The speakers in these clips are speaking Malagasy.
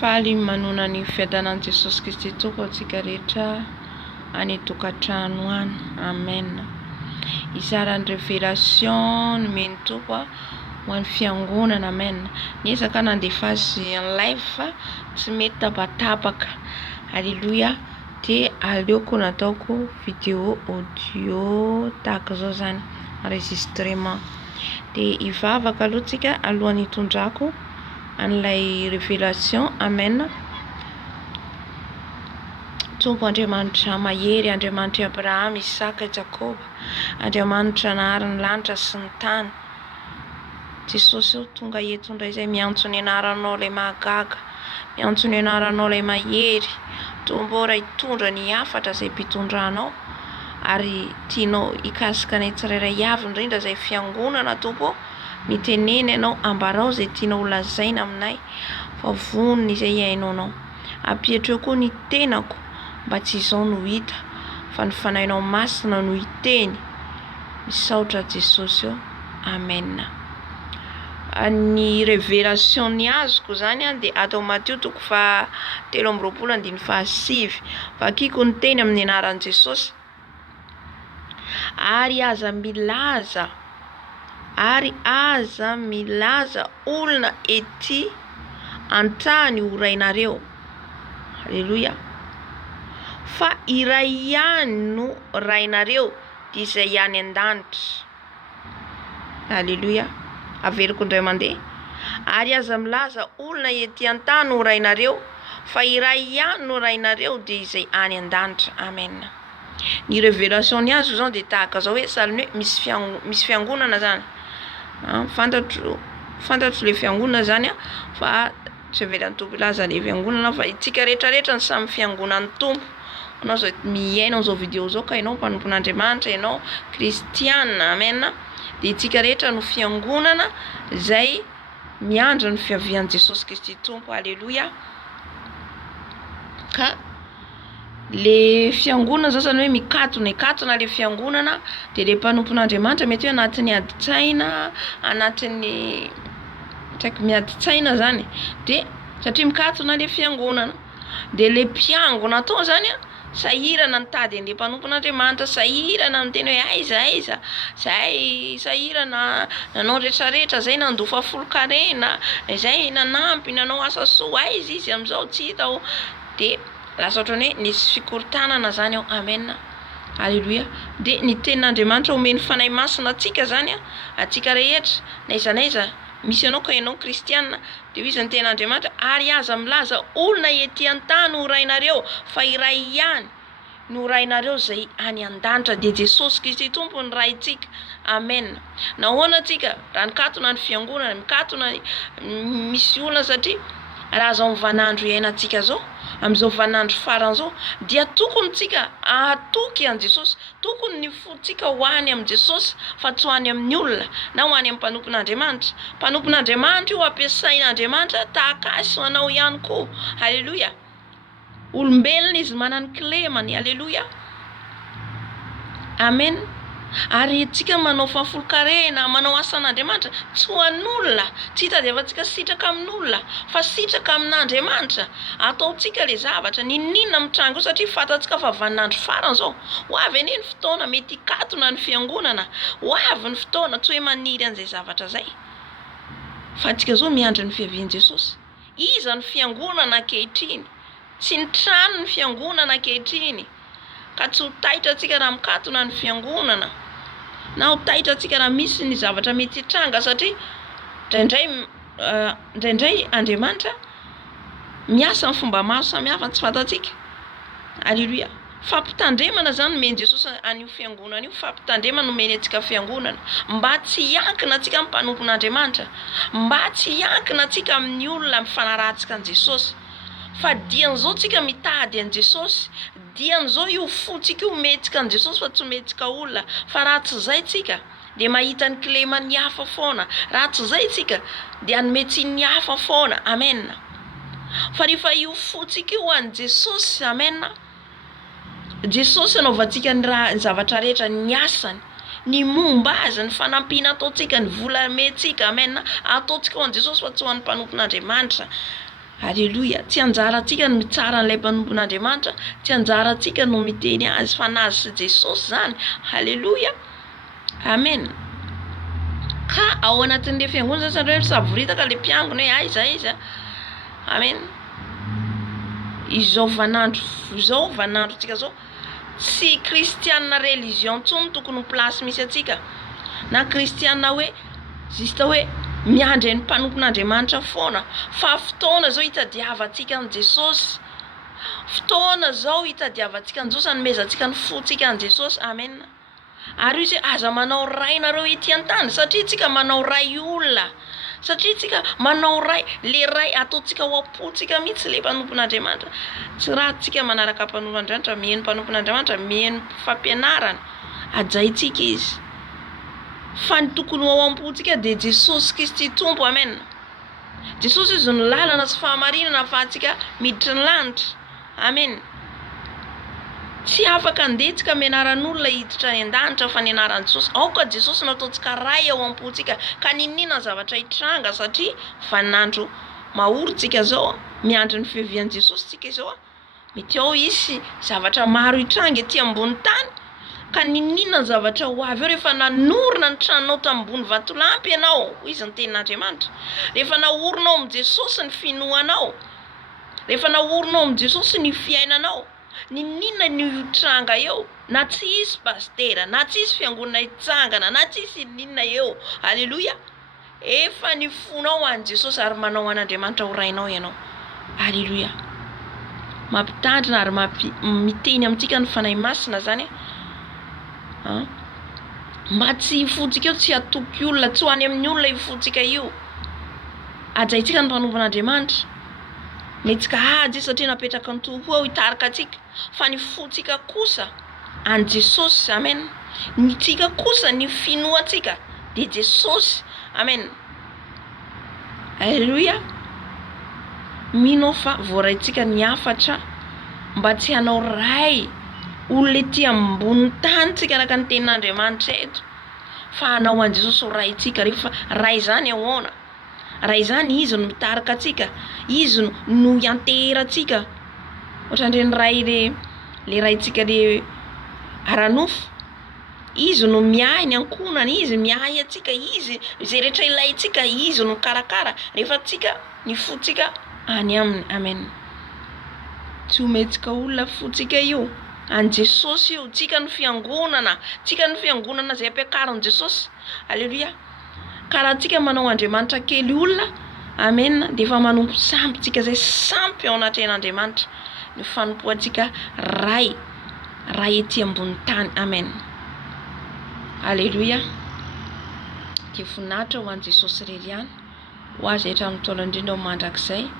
Faly manona ny fiadanan'i Jesosy Kristy Tompo antsika rehetra any tokantrano any. Amen. Izarany révélation nomeny Tompo ho an'ny fiangonana. Amen. Niezaka nandefa azy en live fa tsy mety tapatapaka. Alléluia. De aleoko nataoko vidéo audio tahaka zao zany, enregistrement. De ivavaka aloha tsika alohan'ny hitondrako an'ilay révélation. Amen. Tompo Andriamanitra mahery, Andriamanitra Abrahama, Isaka, Jakoba, Andriamanitra naharan'ny lanitra sy ny tany. Jesosy io tonga eto indray izay miantso ny anaranao ilay mahagaga, miantso ny anaranao ilay mahery. Tombo raha hitondra ny hafatra izay mpitondranao ary tianao hikasika ny tsirairay avy indrindra izay fiangonana. Tompo miteneny ianao, ambarao izay tianao holazaina aminay, fa vonona izay hainao anao. Ampietro koa ny tenako mba tsy izao no hita fa ny fanahinao Masina no hiteny. Misaotra Jesosy eo. Amen. Ny révélation ny azoko zany dia atao Matthieu 7:30-9. Vakiko ny teny amin'ny anaran'i Jesosy. Ary aza milaza olona ety antany ho rainareo. Alléluia. Fa iray ihany no rainareo dia izay ihany an-danitra. Alléluia. Averiko indray mandeha. Ary aza milaza olona ety antany ho rainareo, fa iray ihany no rainareo dia izay any an-danitra. Amen. Ny révélation ny azo zao dia tahaka zao hoe sahalan'ny hoe misy fiangonana zany. Fantatro le fiangonana zany fa tsy avelan'ny Tompo ilaza le fiangonana fa itsika rehetrarehetra ny samy fiangonan'ny Tompo. Anao zao miaina zao vidéo zao ka ianao mpanompon'Andriamanitra, ianao kristiana. Amen. Dia itsika rehetra no fiangonana izay miandra ny fiavian'i Jesosy Kristy Tompo. Alléluia. Ka le fiangonana zao zany hoe mikatona le fiangonana dia le mpanompon'Andriamanitra mety hoe anatin'ny adi-tsaina, anatin'ny miadi-tsaina zany. Dia satria mikatona le fiangonana dia le mpiangona atao zany sahirana ny tady an'le mpanompon'Andriamanitra, sahirana miteny hoe aiza zay, sahirana nanao rehetrarehetra zay nandofa folo-karena, izay nanampy nanao asa soa, aiza izy amin'izao tsy hita ho. Dia lasa ohatrany hoe nisy fikorontanana zany ao. Amen. Alléluia. Dia ny tenin'Andriamanitra omeny fanahy masina atsika zany atsika rehetra naiza misy anao ka ianao kristiana dia hoy izy ny tenin'Andriamanitra, ary aza milaza olona ety antany ho rainareo, fa iray ihany no rainareo izay any an-danitra, dia Jesosy Kristy Tompo ny raintsika. Amen. Nahoana atsika raha nikatona ny fiangonana, mikatona misy olona, satria raha zao mivanandro iainantsika zao amin'izao vanandro farany zao dia tokony tsika ahatoky an Jesosy, tokony ny fotsika ho any amin'ny Jesosy fa tsy ho any amin'ny olona na ho any amin'ny mpanompon'Andriamanitra. Mpanompon'Andriamanitra io ampiasain'Andriamanitra tahaka azy ho anao ihany koa. Alléluia. Olombelona izy manana ny kilemany. Alléluia. Amen. Ary antsika manao fahafolo-karena, manao asan'Andriamanitra tsy ho an'olona, tsy hitadiavantsika sitraka amin'olona fa sitraka amin'Andriamanitra. Ataontsika le zavatra ninona mitrango satria fantatsika fa vanandro farany zao ho avy anie ny fotoana mety hikatona ny fiangonana, ho avy ny fotoana tsy hoe maniry an'izay zavatra zay. Fa antsika zao miandry ny fiavian'i Jesosy. Iza ny fiangonana ankehitriny, tsy ny trano ny fiangonana ankehitriny, ka tsy ho taitra antsika raha mikatona ny fiangonana na ho taitra antsika raha misy ny zavatra mety hitranga, satria indraindray Andriamanitra miasa ny fomba maro samihafa tsy fantatsika. Alléluia. Fampitandremana zany nomeny Jesosy an'io fiangonana io, fampitandremana nomeny antsika fiangonana mba tsy hiankina antsika amin'ny mpanompon'Andriamanitra, mba tsy hiankina antsika amin'ny olona mifanarahantsika an'i Jesosy, fa dian'izao tsika mitady an'i Jesosy, dian'izao io fotsika io mentsika an'i Jesosy fa tsy mentsika olona. Fa raha tsy zay tsika dia mahita ny kilemany hafa foana, raha tsy zay tsika dia hanometsiny ny hafa foana. Amen. Fa rehefa io fotsika io an'i Jesosy, amen, Jesosy anaovantsika ny zavatra rehetra, ny asany, ny momba azy, ny fanampiana ataontsika, ny vola mentsika. Amen. Ataontsika ho an'i Jesosy fa tsy ho an'ny mpanompon'Andriamanitra. Alleluia. Tsy anjarantsika no mitsara an'ilay mpanompon'Andriamanitra, tsy anjarantsika no miteny azy fa nazy sy Jesosy zany. Alleluia. Amen. Ka ao anatin'ilay fiangonana zany hoe savoritaka ilay mpiangona hoe aiza izy. Amen. Izao vanandrontsika zao tsy kristianina religion ntsony tokony ho plasy misy atsika, na kristianina hoe zista hoe miandry ny mpanompon'Andriamanitra foana, fa fotoana zao hitadiavantsika an' Jesosy, fotoana zao hitadiavantsika an' Jesosy, hanomezantsika ny fontsika an' Jesosy. Amen. Ary izy aza manao ray nareo ety an-tany, satria tsika manao ray olona, satria tsika manao ray, le ray ataontsika ho ampontsika mihitsy le mpanompon'Andriamanitra. Tsy raha tsika manaraka mpanompon'Andriamanitra, miheno mpanompon'Andriamanitra, miheno fampianarana, ajaitsika izy. Fa ny tokony ho ampontsika dia Jesosy Kristy tompo. Amen. Jesosy izy ny lalana sy fahamarinana ahafahantsika miditra ny lanitra. Amen. Tsy afaka andetsika mianaran'olona hiditra any an-danitra fa ny anaran'i Jesosy. Aoka Jesosy nataontsika ray ao ampontsika, ka ninona zavatra hitranga satria vanandro mahoritsika zao, miandry ny fiavian'i Jesosy tsika izao. Mety ao isy zavatra maro hitranga ety ambony tany, ka ninona zavatra ho avy eo rehefa nanorina ny tranonao tambony vatolampy ianao, izy ny tenin'Andriamanitra. Rehefa naorinao amin'ny Jesosy ny finoanao, rehefa naorinao amin'ny Jesosy ny fiainanao, ninona ny hitranga eo? Na tsy isy pastera, na tsy isy fiangonana hitsangana, na tsy isy ninona eo. Alleluia. Efa ny fonao an' Jesosy ary manao an'Andriamanitra ho rainao ianao. Alleluia. Mampitandrina ary miteny amintsika ny Fanahy Masina zany. Mba tsy hifontsika eo, tsy hatoky olona, tsy ho any amin'ny olona hifontsika io. Ajaitsika ny mpanompon'Andriamanitra. Metsika ady satria napetraka ny tompo ao hitarika atsika, fa ny fontsika kosa an' Jesosy. Amen. Ny tsika kosa ny finoatsika dia Jesosy. Amen. Alleluia. Mino fa voaraitsika ny hafatra mba tsy hanao ray olona ety ambony tany tsika araka ny tenin'Andriamanitra eto, fa hanao an' Jesosy ho raitsika. Rehefa ray zany ahoana? Ray zany izy no mitarika atsika, izy no ianteheratsika. Ohatran'ireny ray le raitsika le aranofo, izy no miahy ny ankonany, izy miahy atsika, izy zay rehetra ilaitsika izy no karakara. Rehefa tsika ny fontsika any aminy. Amen. Tsy ometsika olona fontsika io, an' Jesosy io. Tsika ny fiangonana, tsika ny fiangonana zay ampiakarin' Jesosy. Alleluia. Karaha tsika manao Andriamanitra kely olona. Amen. Dia efa manompo sampy tsika zay sampy ao anatren'Andriamanitra, ny fanompoantsika ray ety ambony tany. Amen. Alleluia. Dia voninahitra ho an' Jesosy irery ihany, ho azy hatramin'ny taona indrindra ho mandrakizay.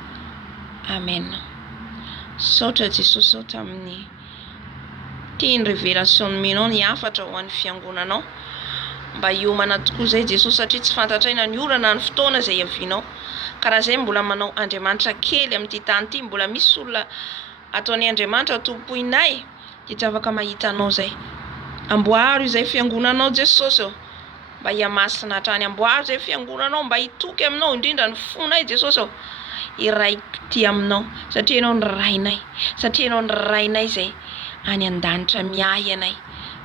Amen. Saotra Jesosy zao tamin'ny teny révélation nomenao ny hafatra ho an'ny fiangonanao, mba hiomana tokoa zay Jesosy, satria tsy fantatraina ny ora na ny fotoana zay avianao. Karaha zay mbola manao Andriamanitra kely amin'ity tany ity, mbola misy olona ataony Andriamanitra tompoinay, dia tsy afaka mahita anao zay. Amboaro izay fiangonanao Jesosy eo, mba hiamasina hatrany. Amboaro izay fiangonanao, mba hitoky aminao indrindra ny fonay Jesosy eo, iraiki-ty aminao, satria ianao ny rainay, satria ianao ny rainay zay any an-danitra miahy anay.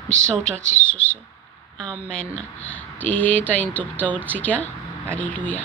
Misaotra Jesosy eo. Amen. Dia tahiny tompo daholo tsika. Alleluia.